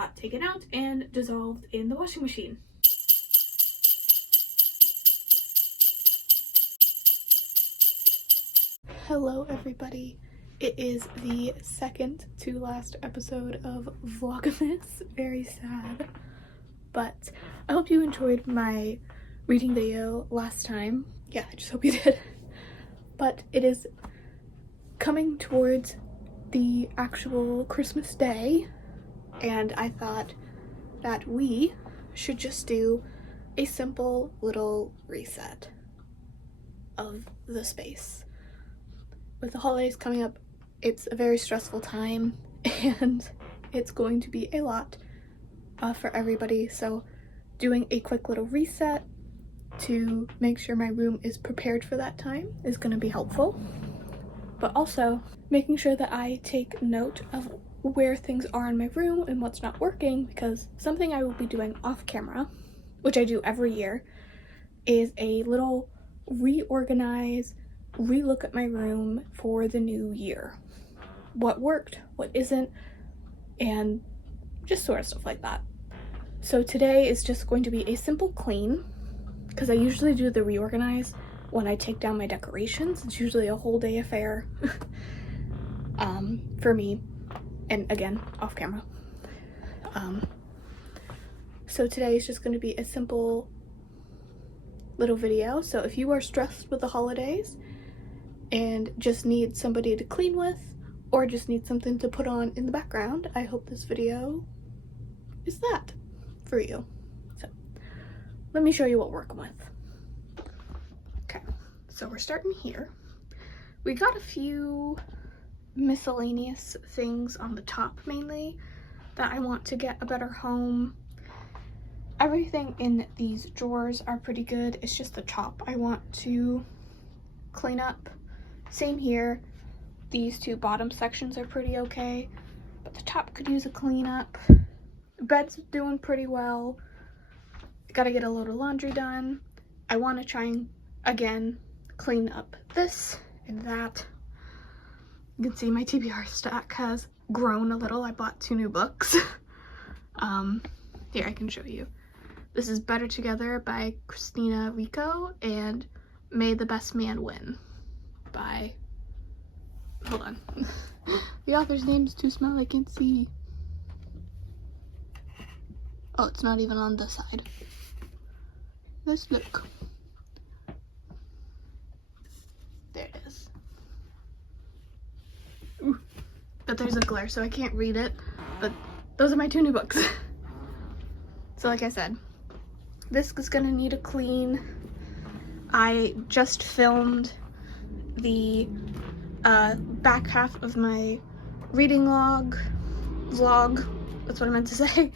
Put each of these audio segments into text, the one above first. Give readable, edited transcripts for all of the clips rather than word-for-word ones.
got taken out and dissolved in the washing machine. Hello everybody. It is the second to last episode of Vlogmas. Very sad. But I hope you enjoyed my reading video last time. Yeah, I just hope you did. But it is coming towards the actual Christmas day, and I thought that we should just do a simple little reset of the space. With the holidays coming up, it's a very stressful time and it's going to be a lot for everybody, so doing a quick little reset to make sure my room is prepared for that time is going to be helpful. But also making sure that I take note of where things are in my room and what's not working, because something I will be doing off camera, which I do every year, is a little reorganize, relook at my room for the new year. What worked, what isn't, and just sort of stuff like that. So today is just going to be a simple clean, because I usually do the reorganize when I take down my decorations. It's usually a whole day affair for me, and again, off camera. So today is just going to be a simple little video. So if you are stressed with the holidays and just need somebody to clean with, or just need something to put on in the background, I hope this video is that for you. So let me show you what we're working with. Okay, so we're starting here. We got a few miscellaneous things on the top mainly that I want to get a better home. Everything in these drawers are pretty good. It's just the top I want to clean up. Same here. These two bottom sections are pretty okay, but the top could use a cleanup. The bed's doing pretty well. Gotta get a load of laundry done. I want to try and, again, clean up this and that. You can see my TBR stack has grown a little. I bought 2 new books. Here, I can show you. This is Better Together by Christina Rico and May the Best Man Win by, hold on. The author's name is too small, I can't see. Oh, it's not even on this side. Let's look. There it is. Ooh. But there's a glare, so I can't read it. But those are my 2 new books. So like I said, this is gonna need a clean. I just filmed the back half of my reading vlog, that's what I meant to say.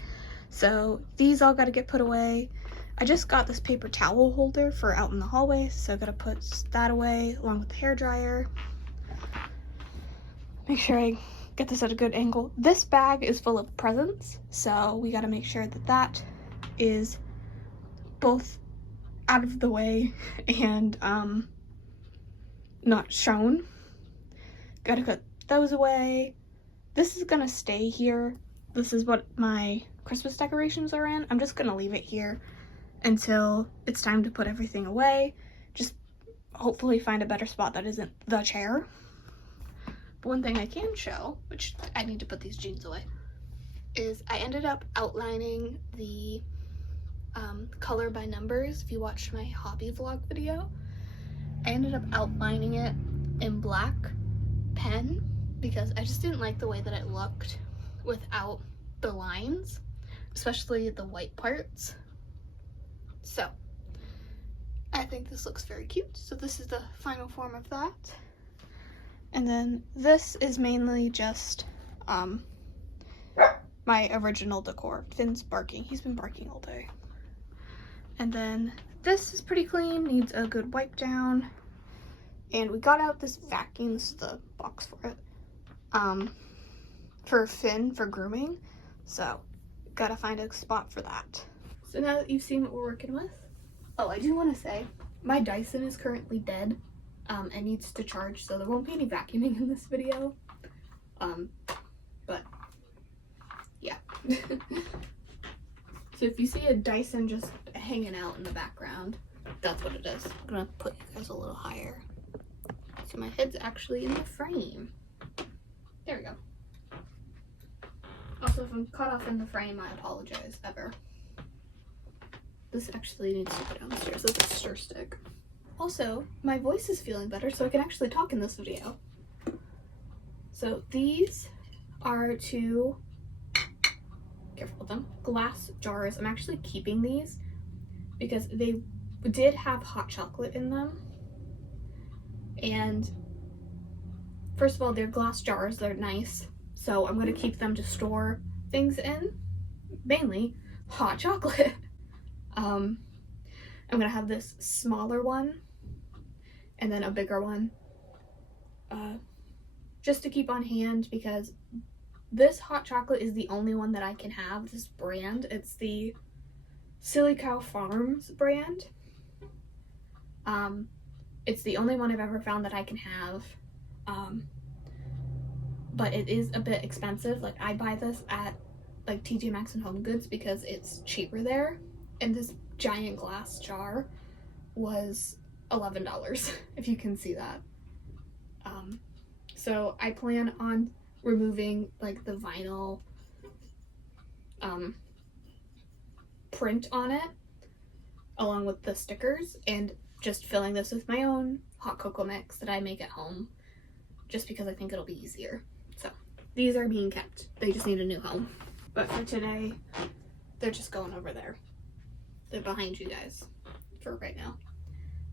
So these all gotta get put away. I just got this paper towel holder for out in the hallway, so I gotta put that away along with the hairdryer. Make sure I get this at a good angle. This bag is full of presents, so we gotta make sure that that is both out of the way and not shown. Gotta cut those away. This is gonna stay here. This is what my Christmas decorations are in. I'm just gonna leave it here until it's time to put everything away. Just hopefully find a better spot that isn't the chair. But one thing I can show, which I need to put these jeans away, is I ended up outlining the color by numbers. If you watched my hobby vlog video, I ended up outlining it in black pen because I just didn't like the way that it looked without the lines, especially the white parts. So I think this looks very cute. So this is the final form of that. And then this is mainly just my original decor. Finn's barking. He's been barking all day. And then this is pretty clean, needs a good wipe down. And we got out this vacuum, this is the box for it, for Finn, for grooming. So gotta find a spot for that. So now that you've seen what we're working with, oh, I do want to say, my Dyson is currently dead and needs to charge, so there won't be any vacuuming in this video. But yeah. So if you see a Dyson just hanging out in the background, that's what it is. I'm gonna put you guys a little higher. So my head's actually in the frame. There we go. Also, if I'm cut off in the frame, I apologize, ever. This actually needs to go downstairs. That's a stir stick. Also, my voice is feeling better, so I can actually talk in this video. So these are two, careful with them, glass jars. I'm actually keeping these because they did have hot chocolate in them. And first of all, they're glass jars, they're nice. So I'm gonna keep them to store things in, mainly hot chocolate. I'm gonna have this smaller one and then a bigger one, just to keep on hand, because this hot chocolate is the only one that I can have, this brand. It's the Silly Cow Farms brand. It's the only one I've ever found that I can have, but it is a bit expensive. Like, I buy this at like TJ Maxx and Home Goods because it's cheaper there, and this giant glass jar was $11, if you can see that. So I plan on removing like the vinyl print on it along with the stickers, and just filling this with my own hot cocoa mix that I make at home, just because I think it'll be easier. So these are being kept. They just need a new home. But for today, they're just going over there. They're behind you guys for right now.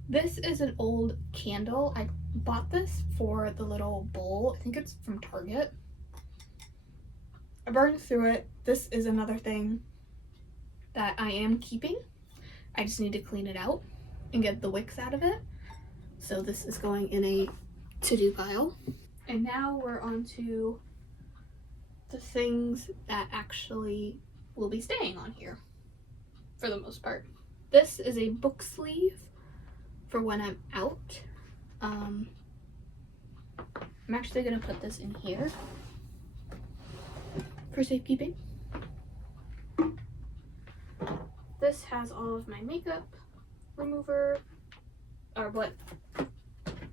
This is an old candle. I bought this for the little bowl. I think it's from Target. I burned through it. This is another thing that I am keeping. I just need to clean it out and get the wicks out of it. So this is going in a to-do pile. And now we're on to the things that actually will be staying on here for the most part. This is a book sleeve for when I'm out. I'm actually gonna put this in here for safekeeping. This has all of my makeup remover, or what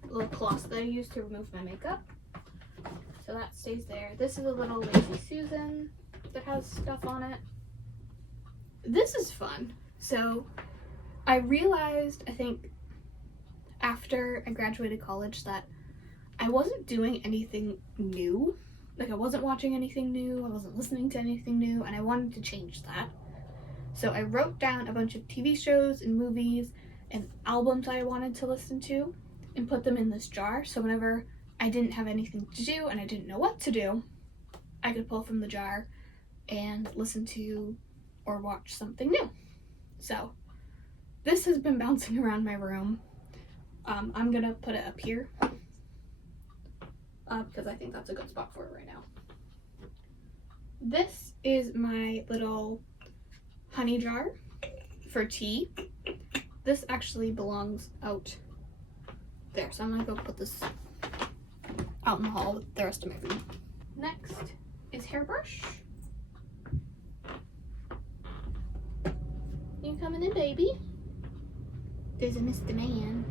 little cloths that I use to remove my makeup. So that stays there. This is a little Lazy Susan that has stuff on it. This is fun. So I realized, I think, after I graduated college, that I wasn't doing anything new. Like, I wasn't watching anything new, I wasn't listening to anything new, and I wanted to change that. So I wrote down a bunch of TV shows and movies and albums I wanted to listen to and put them in this jar, so whenever I didn't have anything to do and I didn't know what to do, I could pull from the jar and listen to or watch something new. So this has been bouncing around my room. I'm gonna put it up here because I think that's a good spot for it right now. This is my little honey jar for tea. This actually belongs out there, so I'm gonna go put this out in the hall with the rest of my food. Next is hairbrush. You coming in, baby? There's a Mr. Man.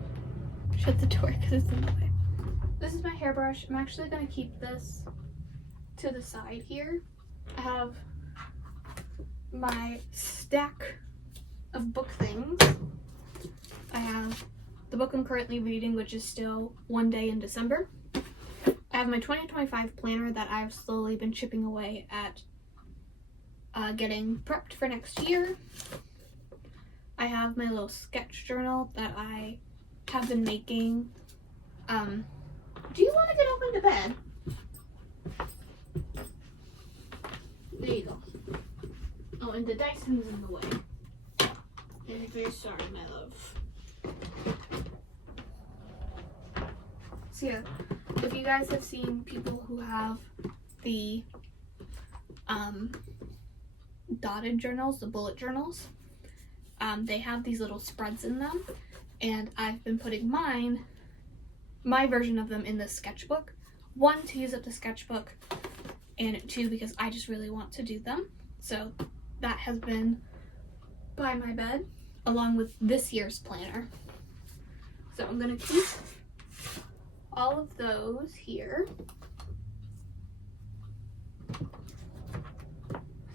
Shut the door because it's in the way. This is my hairbrush. I'm actually gonna keep this to the side here. I have my stack of book things. I have the book I'm currently reading, which is still One Day in December. I have my 2025 planner that I've slowly been chipping away at getting prepped for next year. I have my little sketch journal that I have been making. Do you want to get up into bed? There you go. Oh, and the Dyson's in the way. I'm very sorry, my love. So yeah, if you guys have seen people who have the dotted journals, the bullet journals, they have these little spreads in them, and I've been putting my version of them in the sketchbook. One, to use up the sketchbook, and two, because I just really want to do them. So that has been by my bed, along with this year's planner. So I'm gonna keep all of those here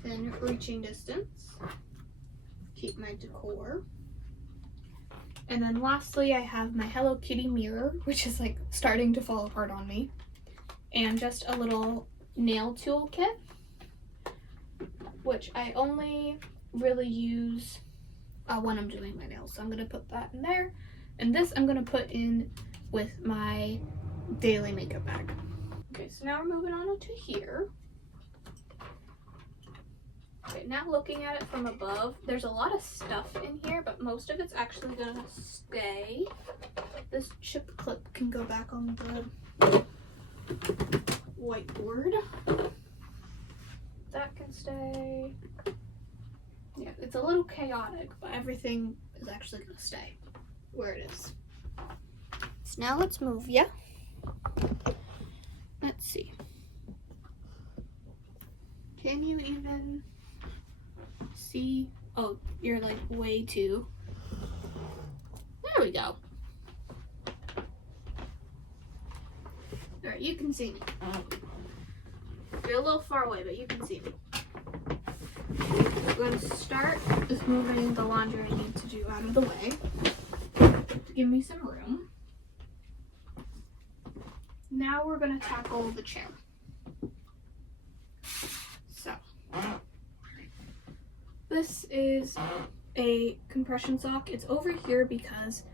within reaching distance. Keep my decor. And then lastly, I have my Hello Kitty mirror, which is like starting to fall apart on me, and just a little nail tool kit, which I only really use when I'm doing my nails. So I'm gonna put that in there, and this I'm gonna put in with my daily makeup bag. Okay, so now we're moving on to here. Okay, now looking at it from above, there's a lot of stuff in here, but most of it's actually gonna stay. This chip clip can go back on the whiteboard. That can stay. Yeah, it's a little chaotic, but everything is actually gonna stay where it is. So now let's move, yeah? Let's see. Can you even see? Oh, you're like way too. There we go. Alright, you can see me. You're a little far away, but you can see me. I'm going to start with moving the laundry I need to do out of the way to give me some room. Now we're going to tackle the chair. So, this is a compression sock. It's over here because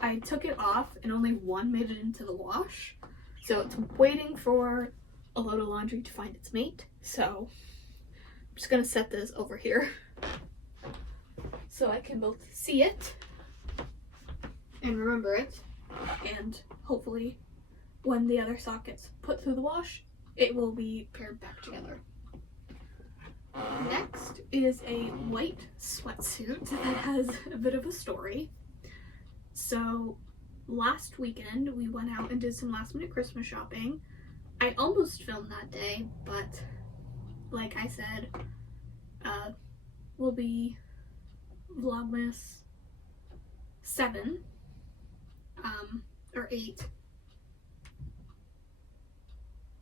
I took it off and only one made it into the wash. So it's waiting for a load of laundry to find its mate. So I'm just gonna set this over here so I can both see it and remember it, and hopefully when the other sock gets put through the wash, it will be paired back together. Next is a white sweatsuit that has a bit of a story. So last weekend we went out and did some last minute Christmas shopping. I almost filmed that day, but like I said, will be Vlogmas 7 or 8.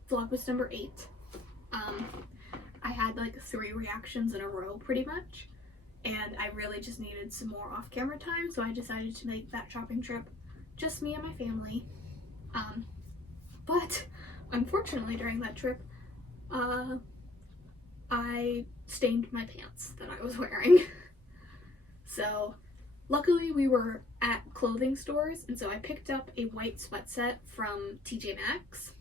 Vlogmas number 8. I had like 3 reactions in a row pretty much, and I really just needed some more off-camera time, so I decided to make that shopping trip just me and my family. But unfortunately during that trip, I stained my pants that I was wearing. So luckily we were at clothing stores, and so I picked up a white sweat set from TJ Maxx,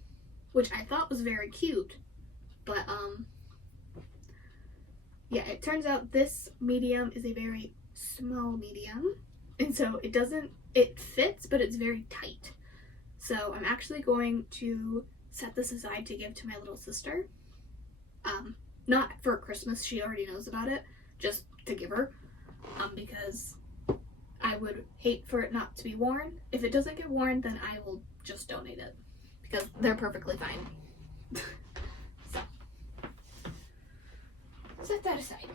which I thought was very cute, but yeah, it turns out this medium is a very small medium, and so it fits, but it's very tight. So I'm actually going to set this aside to give to my little sister. Not for Christmas, she already knows about it, just to give her, because I would hate for it not to be worn. If it doesn't get worn, then I will just donate it, because they're perfectly fine. So, set that aside.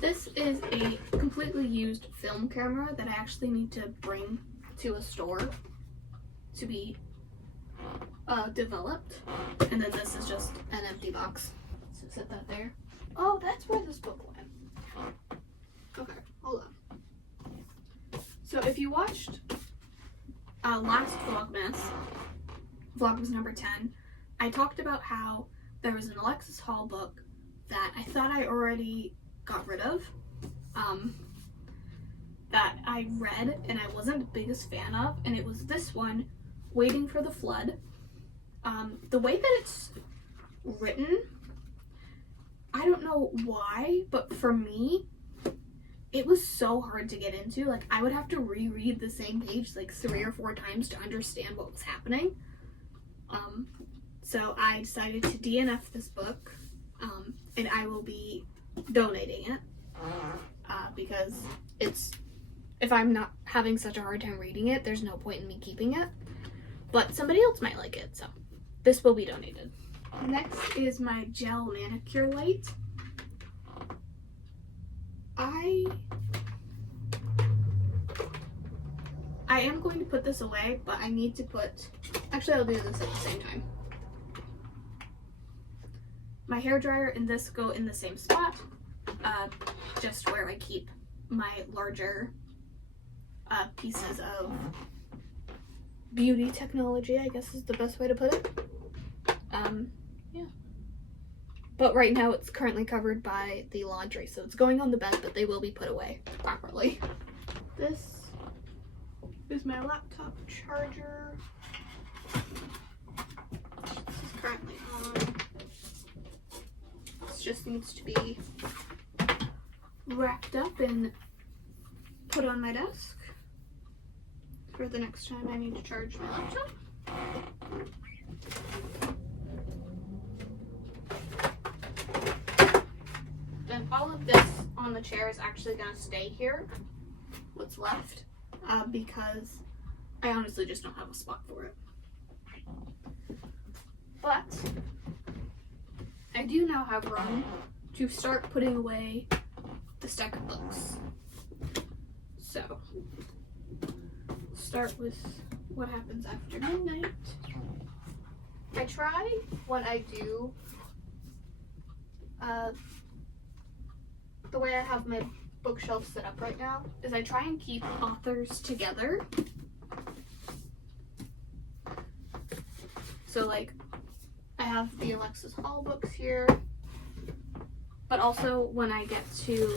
This is a completely used film camera that I actually need to bring to a store to be developed. And then this is just an empty box. So set that there. Oh, that's where this book went. Okay, hold on. So if you watched last Vlogmas number 10, I talked about how there was an Alexis Hall book that I thought I already got rid of, that I read and I wasn't the biggest fan of, and it was this one, Waiting for the Flood. The way that it's written, I don't know why, but for me, it was so hard to get into. Like, I would have to reread the same page like 3 or 4 times to understand what was happening. So I decided to DNF this book, and I will be donating it, because if I'm not having such a hard time reading it, there's no point in me keeping it. But somebody else might like it, so this will be donated. Next is my gel manicure light. I am going to put this away, but I need to put, actually I'll do this at the same time. My hairdryer and this go in the same spot, just where I keep my larger pieces of beauty technology, I guess is the best way to put it. Yeah. But right now it's currently covered by the laundry, so it's going on the bed, but they will be put away properly. This is my laptop charger. This is currently on. This just needs to be wrapped up and put on my desk for the next time I need to charge my laptop. Then all of this on the chair is actually going to stay here, what's left, because I honestly just don't have a spot for it. But I do now have room to start putting away the stack of books. So, start with what happens after midnight. I try when I do the way I have my bookshelf set up right now is I try and keep authors together. So like I have the Alexis Hall books here, but also when I get to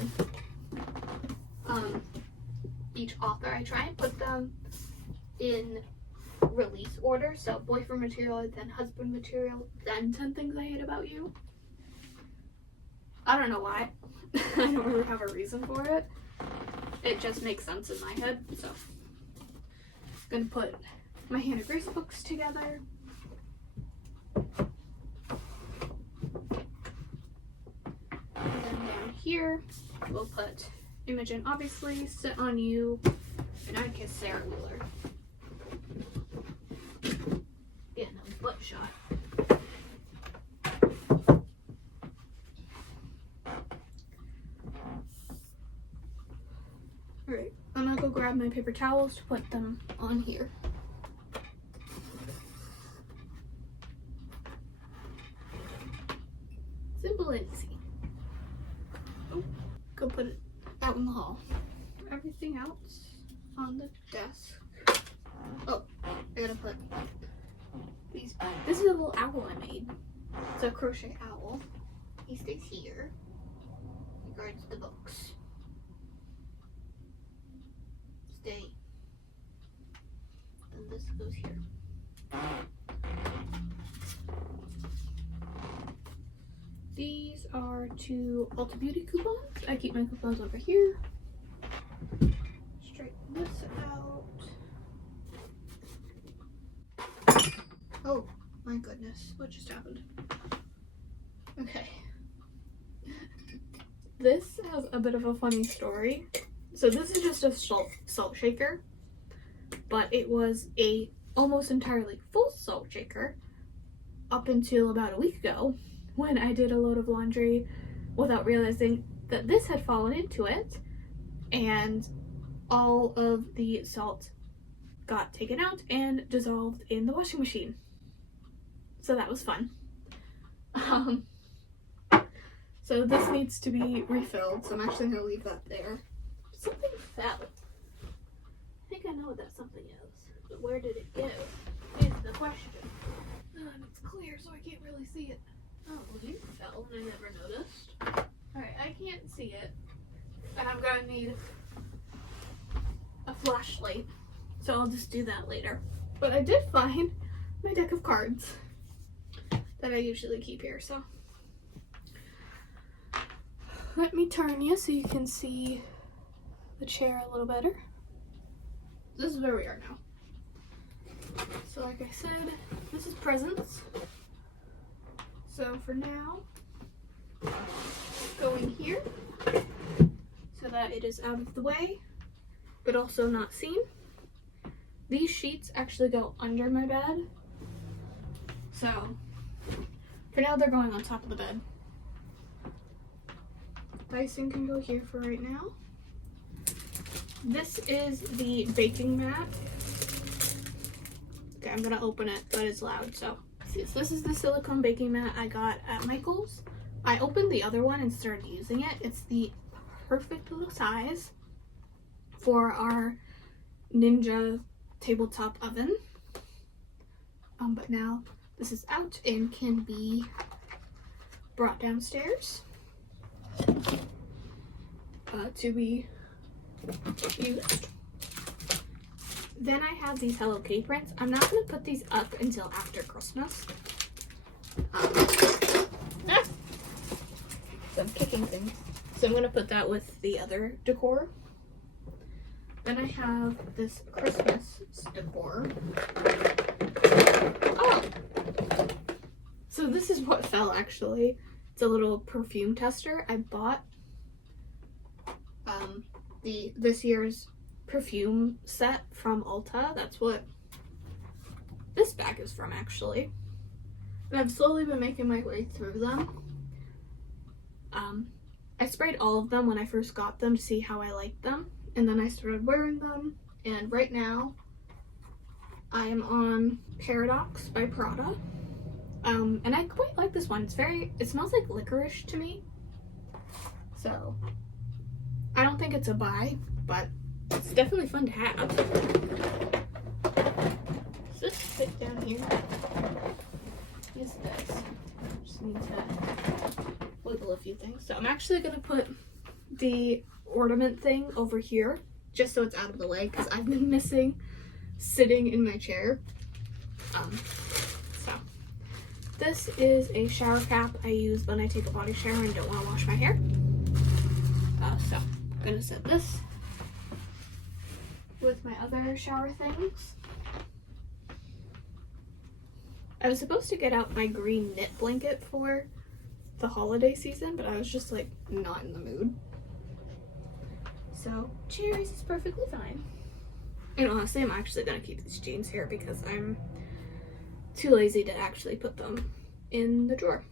each author, I try and put them in release order. So boyfriend material, then husband material, then 10 Things I Hate About You. I don't know why. I don't really have a reason for it. It just makes sense in my head. So I'm gonna put my Hannah Grace books together. And then down here we'll put Imogen, obviously, Sit on You, and I Kiss Sarah Wheeler. Getting a butt shot. Alright, I'm gonna go grab my paper towels to put them on here. Simple and easy. Oh, go put it out in the hall. Everything else on the desk. Oh, I gotta put these back. This is a little owl I made. It's a crochet owl. He stays here. He guards the books. Stay. Then this goes here. These are 2 Ulta Beauty coupons. I keep my coupons over here. Straighten this out. Oh my goodness, what just happened? Okay. This has a bit of a funny story. So this is just a salt shaker, but it was a almost entirely full salt shaker up until about a week ago when I did a load of laundry without realizing that this had fallen into it, and all of the salt got taken out and dissolved in the washing machine. So that was fun. So this needs to be refilled, so I'm actually going to leave that there. Something fell. I think I know what that something is, but where did it go is the question. And it's clear, so I can't really see it. Oh, well, you fell and I never noticed. Alright, I can't see it. And I'm going to need a flashlight, so I'll just do that later. But I did find my deck of cards that I usually keep here, so. Let me turn you so you can see the chair a little better. This is where we are now. So like I said, this is presents. So for now, go in here so that it is out of the way, but also not seen. These sheets actually go under my bed. So For now, they're going on top of the bed. Dyson can go here for right now. This is the baking mat. Okay, I'm gonna open it, but it's loud, so. This is the silicone baking mat I got at Michael's. I opened the other one and started using it. It's the perfect little size for our Ninja tabletop oven. But now this is out and can be brought downstairs to be used. Then I have these Hello Kitty prints. I'm not going to put these up until after Christmas. So I'm kicking things. So I'm going to put that with the other decor. Then I have this Christmas decor. Oh! So this is what fell, actually. It's a little perfume tester. I bought this year's perfume set from Ulta. That's what this bag is from, actually. And I've slowly been making my way through them. I sprayed all of them when I first got them to see how I liked them, and then I started wearing them, and right now I am on Paradox by Prada. And I quite like this one. It smells like licorice to me. So I don't think it's a buy, but it's definitely fun to have. Does this fit down here? Yes, it does. Just need to wiggle a few things. So I'm actually gonna put the ornament thing over here just so it's out of the way because I've been missing sitting in my chair. So this is a shower cap I use when I take a body shower and don't want to wash my hair. So I'm gonna set this with my other shower things. I was supposed to get out my green knit blanket for the holiday season, but I was just like not in the mood. So cherries is perfectly fine. And honestly, I'm actually gonna keep these jeans here because I'm too lazy to actually put them in the drawer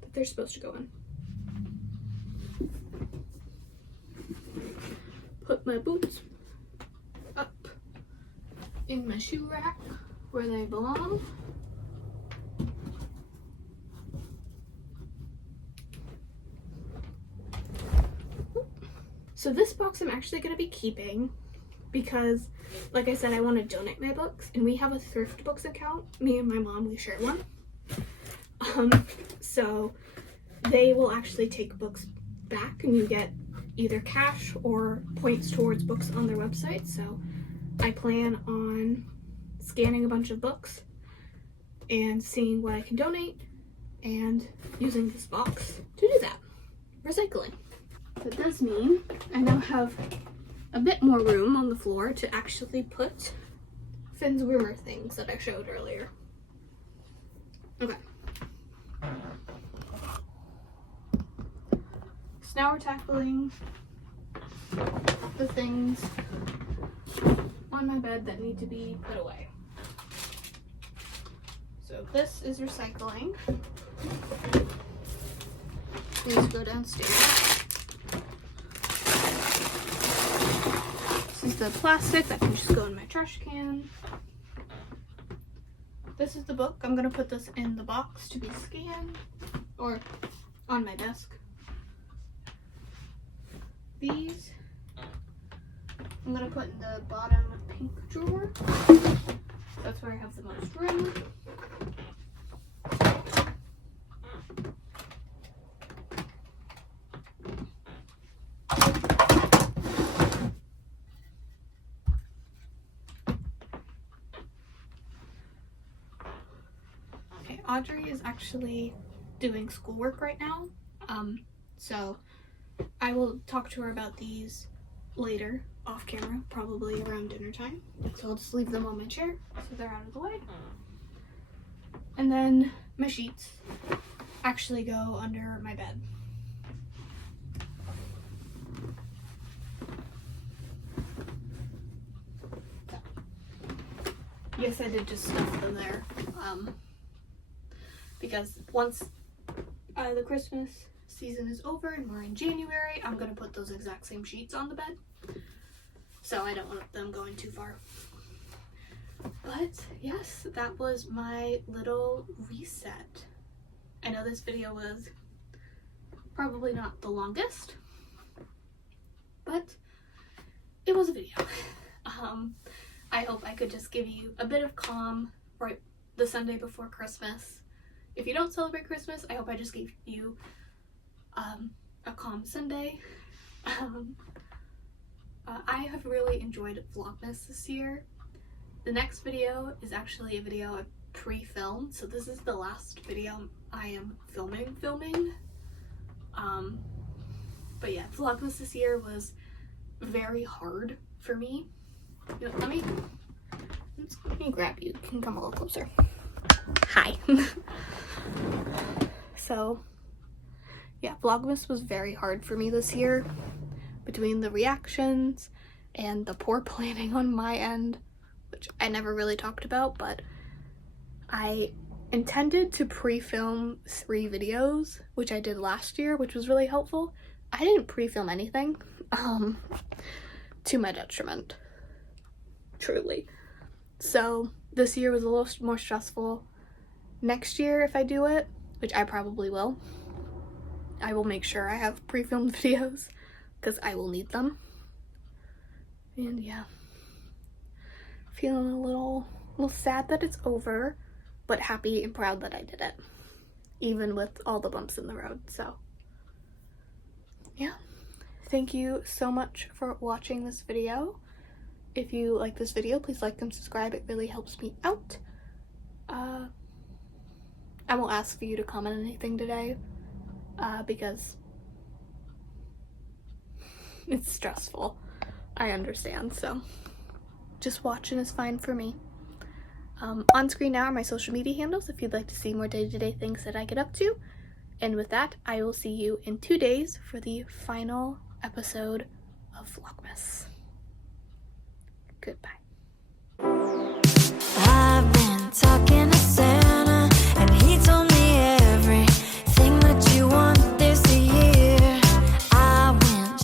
that they're supposed to go in. Put my boots up in my shoe rack where they belong. So this box I'm actually going to be keeping because, like I said, I want to donate my books, and we have a thrift books account. Me and my mom, we share one. So they will actually take books back, and you get either cash or points towards books on their website. So I plan on scanning a bunch of books and seeing what I can donate and using this box to do that. Recycling. That does mean I now have a bit more room on the floor to actually put Finn's rumor things that I showed earlier. Okay. So now we're tackling the things on my bed that need to be put away. So this is recycling. These go downstairs. This is the plastic that can just go in my trash can. This is the book. I'm going to put this in the box to be scanned or on my desk. These I'm going to put in the bottom pink drawer. That's where I have the most room. Audrey is actually doing schoolwork right now, so I will talk to her about these later off camera, probably around dinner time. So I'll just leave them on my chair so they're out of the way. And then my sheets actually go under my bed. So, yes, I did just stuff them there. Because once the Christmas season is over and we're in January, I'm gonna put those exact same sheets on the bed. So I don't want them going too far. But yes, that was my little reset. I know this video was probably not the longest, but it was a video. I hope I could just give you a bit of calm right the Sunday before Christmas. If you don't celebrate Christmas, I hope I just gave you a calm Sunday. I have really enjoyed Vlogmas this year. The next video is actually a video I pre-filmed, so this is the last video I am filming. But yeah, Vlogmas this year was very hard for me. You know, let me grab you. You can come a little closer. Hi. So yeah, Vlogmas was very hard for me this year, between the reactions and the poor planning on my end, which I never really talked about, but I intended to pre-film 3 videos, which I did last year, which was really helpful. I didn't pre-film anything, to my detriment, truly. So this year was a little more stressful. Next year, if I do it, which I probably will, I will make sure I have pre-filmed videos, because I will need them. And yeah, feeling a little sad that it's over, but happy and proud that I did it, even with all the bumps in the road. So yeah, thank you so much for watching this video. If you like this video, please like and subscribe. It really helps me out. I won't ask for you to comment anything today, because it's stressful. I understand, so just watching is fine for me. On screen now are my social media handles if you'd like to see more day-to-day things that I get up to. And with that, I will see you in 2 days for the final episode of Vlogmas. Goodbye.